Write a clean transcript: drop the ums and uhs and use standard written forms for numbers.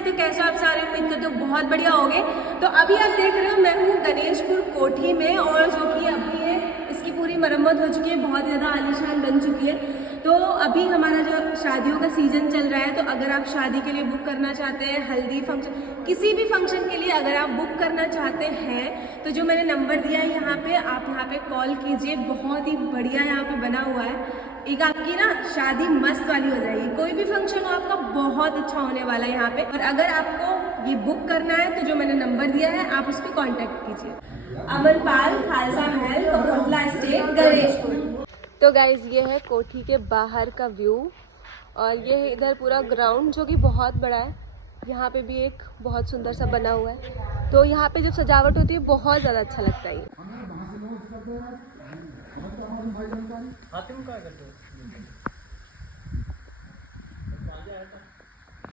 तो कैसे आप सारे, उम्मीद करते हो बहुत बढ़िया होगे। तो अभी आप देख रहे हो मैं हूँ गणेशपुर कोठी में, और जो कि अभी है इसकी पूरी मरम्मत हो चुकी है, बहुत ज़्यादा आलीशान बन चुकी है। तो अभी हमारा जो शादियों का सीज़न चल रहा है, तो अगर आप शादी के लिए बुक करना चाहते हैं, हल्दी फंक्शन, किसी भी फंक्शन के लिए अगर आप बुक करना चाहते हैं, तो जो मैंने नंबर दिया है यहाँ पे, आप यहाँ पे कॉल कीजिए। बहुत ही बढ़िया यहाँ पे बना हुआ है, एक आपकी ना शादी मस्त वाली हो जाएगी। कोई भी फंक्शन हो आपका बहुत अच्छा होने वाला है यहाँ पे। और अगर आपको ये बुक करना है तो जो मैंने नंबर दिया है आप उस पर कॉन्टेक्ट कीजिए। अमरपाल, खालसा महल, कपूरथला स्टेट, गणेशपुर। तो गाइज ये है कोठी के बाहर का व्यू, और ये है इधर पूरा ग्राउंड जो कि बहुत बड़ा है। यहाँ पे भी एक बहुत सुंदर सा बना हुआ है, तो यहाँ पे जब सजावट होती है बहुत ज़्यादा अच्छा लगता है ये।